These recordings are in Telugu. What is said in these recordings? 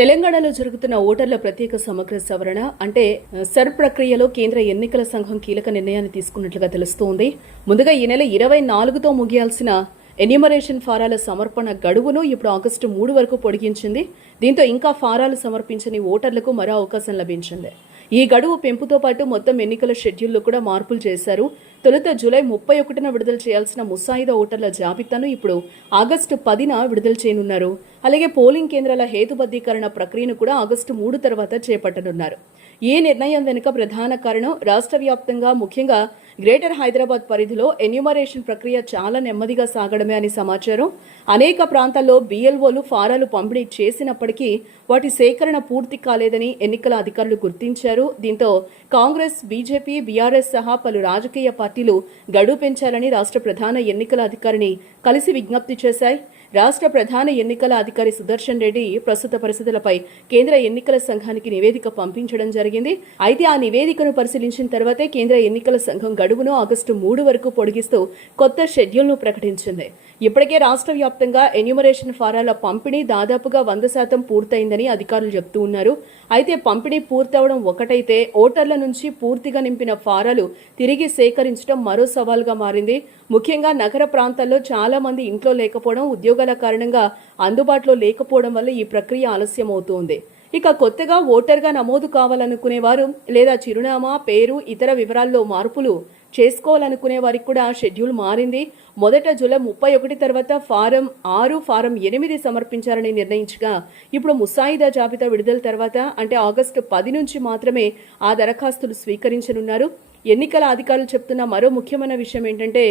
తెలంగాణలో జరుగుతున్న ఓటర్ల ప్రత్యేక సమగ్ర సవరణ అంటే సర్ ప్రక్రియలో కేంద్ర ఎన్నికల సంఘం కీలక నిర్ణయాన్ని తీసుకున్నట్లుగా తెలుస్తోంది. ముందుగా ఈ నెల 24తో ముగియాల్సిన ఎన్యూమరేషన్ ఫారాల సమర్పణ గడువును ఇప్పుడు ఆగస్టు 3 వరకు పొడిగించింది. దీంతో ఇంకా ఫారాలు సమర్పించని ఓటర్లకు మరో అవకాశం లభించింది. ఈ గడువు పెంపుతో పాటు మొత్తం ఎన్నికల షెడ్యూల్లో కూడా మార్పులు చేశారు. తొలుత జూలై 31న విడుదల చేయాల్సిన ముసాయిదా ఓటర్ల జాబితాను ఇప్పుడు ఆగస్టు 10న విడుదల చేయనున్నారు. అలాగే పోలింగ్ కేంద్రాల హేతుబద్ధీకరణ ప్రక్రియను కూడా ఆగస్టు 3 తర్వాత చేపట్టనున్నారు. ఈ నిర్ణయం వెనుక ప్రధాన కారణం రాష్ట్ర వ్యాప్తంగా ముఖ్యంగా గ్రేటర్ హైదరాబాద్ పరిధిలో ఎన్యూమరేషన్ ప్రక్రియ చాలా నెమ్మదిగా సాగడమే అని సమాచారం. అనేక ప్రాంతాల్లో BLOలు ఫారాలు పంపిణీ చేసినప్పటికీ వాటి సేకరణ పూర్తి కాలేదని ఎన్నికల అధికారులు గుర్తించారు. దీంతో కాంగ్రెస్, బీజేపీ, బీఆర్ఎస్ సహా పలు రాజకీయ పార్టీలు గడువు పెంచాలని రాష్ట్ర ప్రధాన ఎన్నికల అధికారిని కలిసి విజ్ఞప్తి చేశాయి. రాష్ట్ర ప్రధాన ఎన్నికల అధికారి సుదర్శన్ రెడ్డి ప్రస్తుత పరిస్థితులపై కేంద్ర ఎన్నికల సంఘానికి నివేదిక పంపించడం జరిగింది. అయితే ఆ నివేదికను పరిశీలించిన తర్వాతే కేంద్ర ఎన్నికల సంఘం గడువును ఆగస్టు 3 వరకు పొడిగిస్తూ కొత్త షెడ్యూల్ను ప్రకటించింది. ఇప్పటికే రాష్ట్ర వ్యాప్తంగా ఎన్యూమరేషన్ ఫారాల పంపిణీ దాదాపుగా 100% పూర్తయిందని అధికారులు చెబుతూ ఉన్నారు. అయితే పంపిణీ పూర్తవడం ఒకటైతే ఓటర్ల నుంచి పూర్తిగా నింపిన ఫారాలు తిరిగి సేకరించడం మరో సవాల్గా మారింది. ముఖ్యంగా నగర ప్రాంతాల్లో చాలా మంది ఇంట్లో లేకపోవడం, ఉద్యోగాల కారణంగా అందుబాటులో లేకపోవడం వల్ల ఈ ప్రక్రియ ఆలస్యం అవుతోంది. ఇక కొత్తగా ఓటర్గా నమోదు కావాలనుకునేవారు లేదా చిరునామా, పేరు, ఇతర వివరాల్లో మార్పులు చేసుకోవాలనుకునే వారికి కూడా షెడ్యూల్ మారింది. మొదట జూలై 31 తర్వాత ఫారం 6, ఫారం 8 సమర్పించాలని నిర్ణయించగా ఇప్పుడు ముసాయిదా జాబితా విడుదల తర్వాత అంటే ఆగస్టు 10 నుంచి మాత్రమే ఆ దరఖాస్తులు స్వీకరించనున్నారు. ఎన్నికల అధికారులు చెప్తున్న మరో ముఖ్యమైన విషయం ఏంటంటే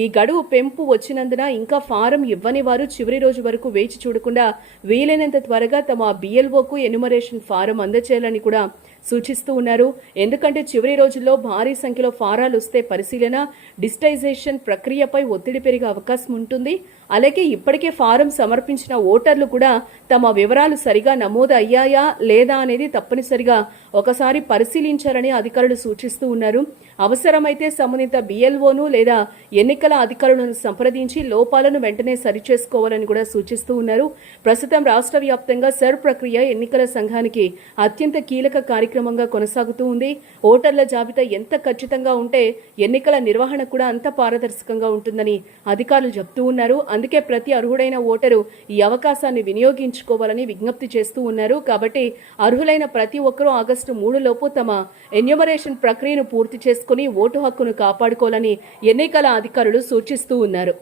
ఈ గడువు పెంపు వచ్చినందున ఇంకా ఫారం ఇవ్వని వారు చివరి రోజు వరకు వేచి చూడకుండా వీలైనంత త్వరగా తమ BLOకు ఎన్యూమరేషన్ ఫారం అందజేయాలని కూడా సూచిస్తూ ఉన్నారు. ఎందుకంటే చివరి రోజుల్లో భారీ సంఖ్యలో ఫారాలు వస్తే పరిశీలన, డిజిటైజేషన్ ప్రక్రియపై ఒత్తిడి పెరిగే అవకాశం ఉంటుంది. అలాగే ఇప్పటికే ఫారం సమర్పించిన ఓటర్లు కూడా తమ వివరాలు సరిగా నమోదు అయ్యాయా లేదా అనేది తప్పనిసరిగా ఒకసారి పరిశీలించాలని అధికారులు సూచిస్తూ ఉన్నారు. అవసరమైతే సంబంధిత BLOను లేదా ఎన్నికల అధికారులను సంప్రదించి లోపాలను వెంటనే సరిచేసుకోవాలని కూడా సూచిస్తూ ఉన్నారు. ప్రస్తుతం రాష్ట్ర వ్యాప్తంగా సర్ ప్రక్రియ ఎన్నికల సంఘానికి అత్యంత కీలక కార్యక్రమంగా కొనసాగుతూ ఉంది. ఓటర్ల జాబితా ఎంత ఖచ్చితంగా ఉంటే ఎన్నికల నిర్వహణ కూడా అంత పారదర్శకంగా ఉంటుందని అధికారులు చెబుతూ ఉన్నారు. అందుకే ప్రతి అర్హుడైన ఓటరు ఈ అవకాశాన్ని వినియోగించుకోవాలని విజ్ఞప్తి చేస్తూ ఉన్నారు. కాబట్టి అర్హులైన ప్రతి ఒక్కరూ ఆగస్టు 3 లోపు తమ ఎన్యూమరేషన్ ప్రక్రియను పూర్తి చేసుకుని ఓటు హక్కును కాపాడుకోవాలని ఎన్నికల అధికారులు సూచిస్తూ ఉన్నారు.